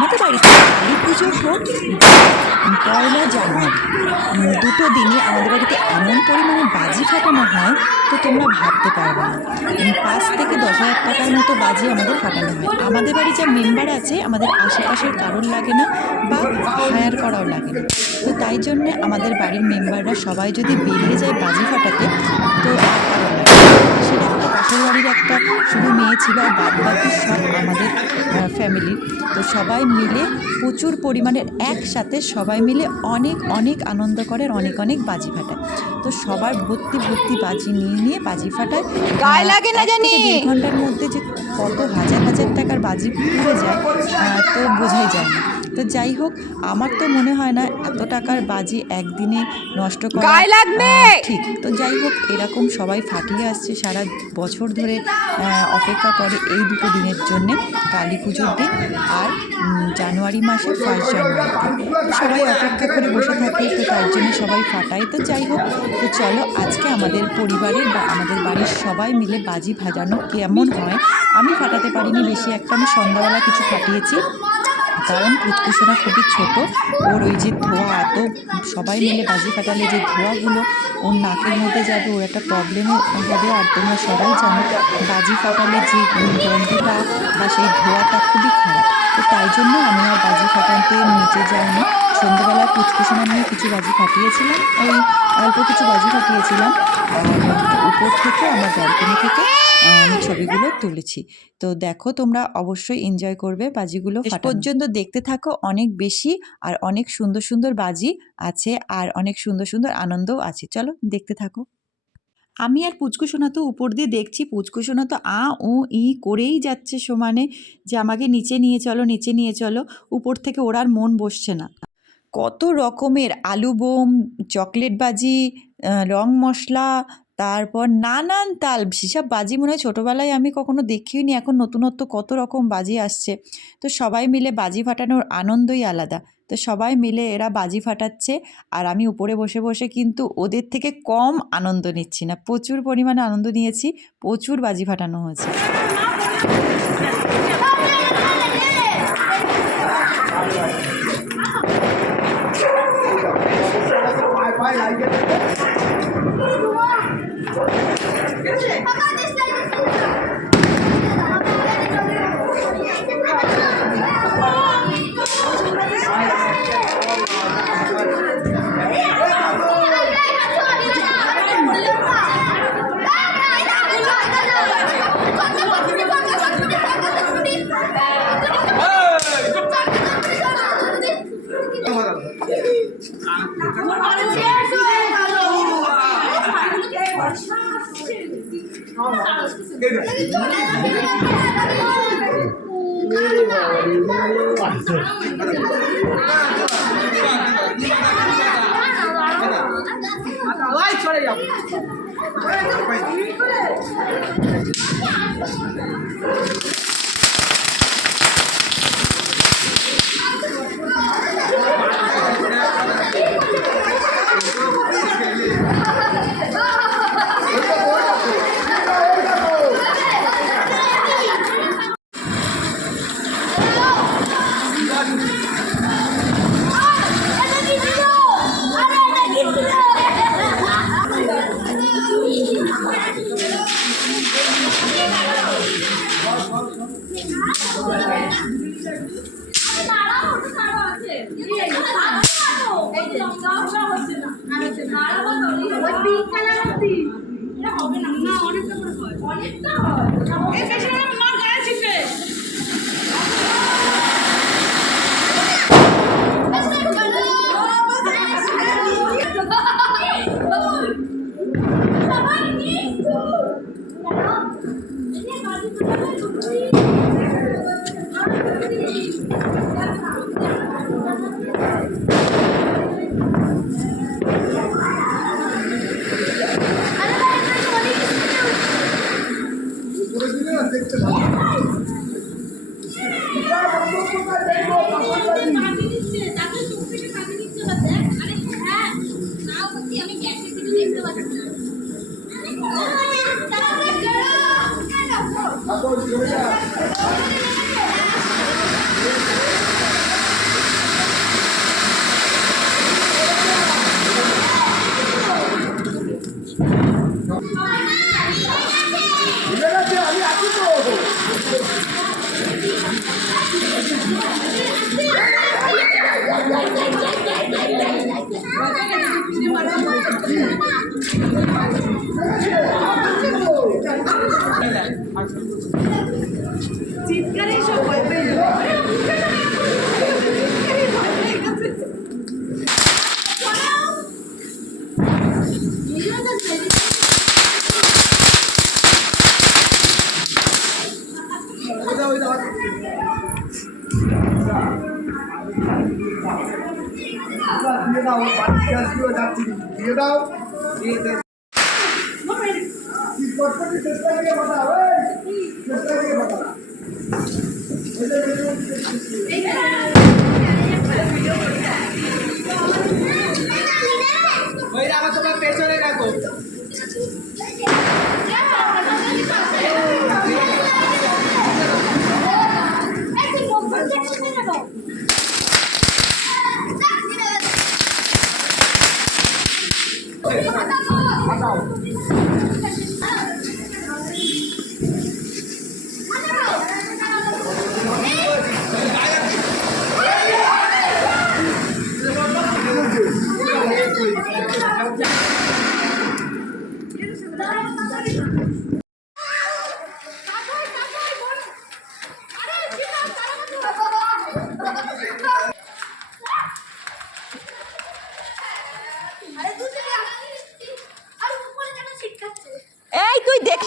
আমাদের বাড়িতে কালী পুজো হোক পয়লা জানুয়ারি, দুটো দিনই আমাদের বাড়িতে এমন পরিমাণে বাজি ফাটানো হয় তো তোমরা ভাবতে পারবে না। 5 থেকে 10,000 টাকার মতো বাজি আমাদের ফাটানো হয়। আমাদের বাড়ি যা মেম্বার আছে আমাদের আশেপাশের কারোর লাগে না বা হায়ার করাও লাগে না। তো তাই জন্যে আমাদের বাড়ির মেম্বাররা সবাই যদি বেরিয়ে যায় বাজি ফাটাতে তো আর কারোর লাগে না। সেটা একটা পাশের বাড়ির একটা শুধু মেয়ে ছিল, আর বাদ বাকি সব আমাদের ফ্যামিলির। তো সবাই মিলে প্রচুর পরিমাণের একসাথে সবাই মিলে অনেক অনেক আনন্দ করে, অনেক অনেক বাজি ফাটায়। তো সবার ভর্তি ভর্তি বাজি নিয়ে বাজি ফাটায়। গায়ে লাগে না জানি 1 ঘন্টার মধ্যে যে কত হাজার হাজার টাকার বাজি পুড়ে যায় তো বোঝাই যায় না। তো যাই হোক, আমার তো মনে হয় না এত টাকার বাজি একদিনে নষ্ট করা ঠিক। তো যাই হোক, এরকম সবাই ফাটিয়ে আসছে, সারা বছর ধরে অপেক্ষা করে এই দুটো দিনের জন্যে, কালী পুজোর দিন আর জানুয়ারি মাসে 1 জানুয়ারিতে। তো সবাই অপেক্ষা করে বসে থাকে, তো তার জন্য সবাই ফাটায়। তো যাই হোক, তো চলো আজকে আমাদের পরিবারের বা আমাদের বাড়ির সবাই মিলে বাজি ভাজানো কেমন হয়। আমি ফাটাতে পারিনি বেশি একটা, আমি সন্ধ্যাবেলা কিছু ফাটিয়েছি, কারণ পুচকুসোনা খুবই ছোট, ওর ওই যে ধোঁয়া, এত সবাই মিলে বাজি ফাটালে যে ধোঁয়াগুলো ওর নাকের মধ্যে যাবে, ওর একটা প্রবলেমে হবে। আর তোমরা সবাই জানো বাজি ফাটালে যে গন্ধটা বা সেই ধোঁয়াটা খুবই খারাপ। তো তাই জন্য আমি আর বাজি ফাটাতে নিচে যাইনি। সন্ধ্যেবেলা পুচকুসোনা নিয়ে কিছু বাজি ফাটিয়েছিলাম, ওই অল্প কিছু বাজি ফাটিয়েছিলাম, আর উপর থেকে আমার ব্যালকনি থেকে আমি ছবিগুলো তুলেছি। তো দেখো, তোমরা অবশ্যই এনজয় করবে বাজিগুলো পর্যন্ত দেখতে থাকো। অনেক বেশি আর অনেক সুন্দর সুন্দর বাজি আছে, আর অনেক সুন্দর সুন্দর আনন্দও আছে। চলো দেখতে থাকো। আমি আর পুচকুসোনা তো উপর দিয়ে দেখছি, পুচকুসোনা তো উ ই করেই যাচ্ছে সমানে, যে আমাকে নিচে নিয়ে চলো, নিচে নিয়ে চলো। উপর থেকে ওর আর মন বসছে না। কত রকমের আলু বোম, চকলেট বাজি, রং মশলা, তারপর নানান তাল, সেসব বাজি মনে হয় ছোটোবেলায় আমি কখনো দেখিওনি। এখন নতুনত্ব কত রকম বাজি আসছে। তো সবাই মিলে বাজি ফাটানোর আনন্দই আলাদা। তো সবাই মিলে এরা বাজি ফাটাচ্ছে, আর আমি উপরে বসে বসে কিন্তু ওদের থেকে কম আনন্দ নিচ্ছি না, প্রচুর পরিমাণে আনন্দ নিয়েছি, প্রচুর বাজি ফাটানো হয়েছে। চলে যাবো। চিৎকারে সব ভয় পেয়ে যাবে। দিয়ে দাও চেষ্টা করে তোমার পেছনে রাখো। এই তুই দেখ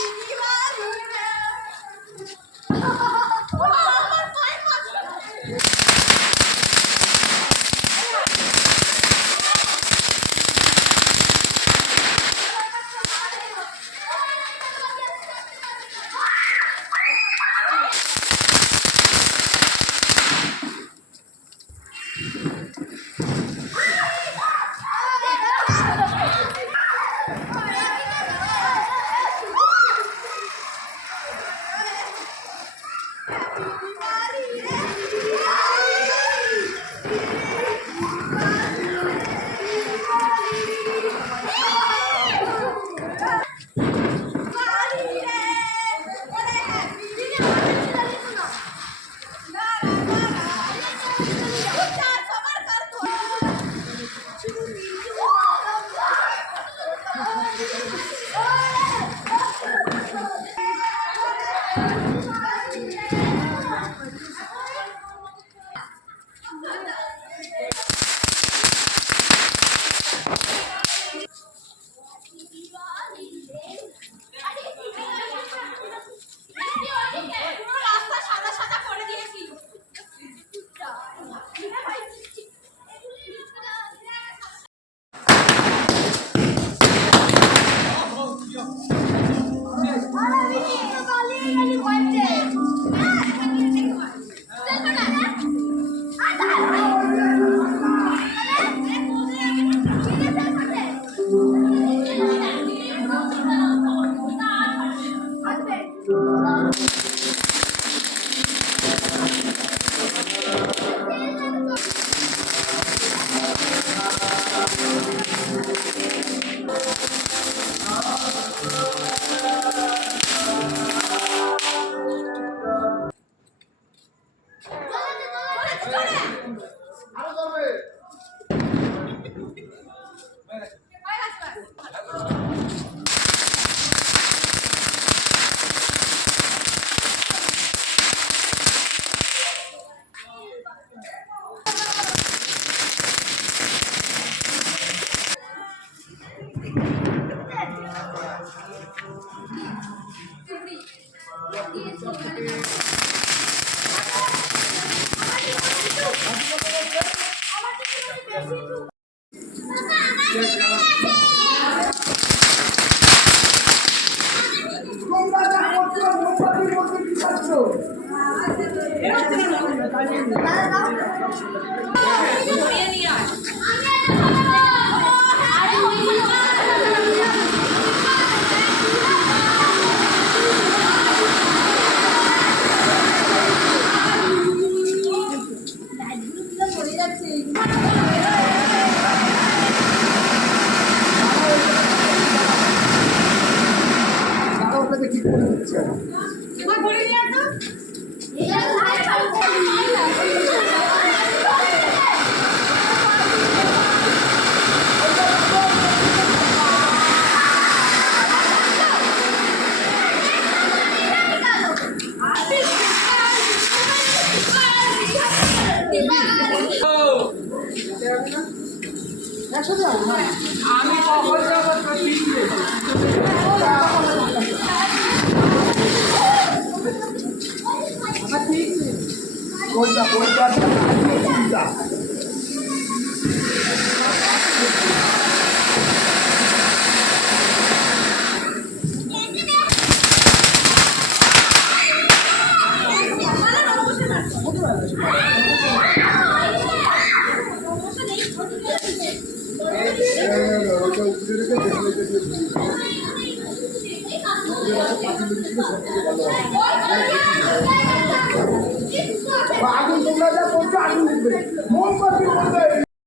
ঠিক করে দিচ্ছে একসাথে যাবো না আমি কখন যাবো তো তিনটে ঠিক কোনটা কোনটা কোনটা ওটা উপরে রেখে দেখলে সব থেকে ভালো হবে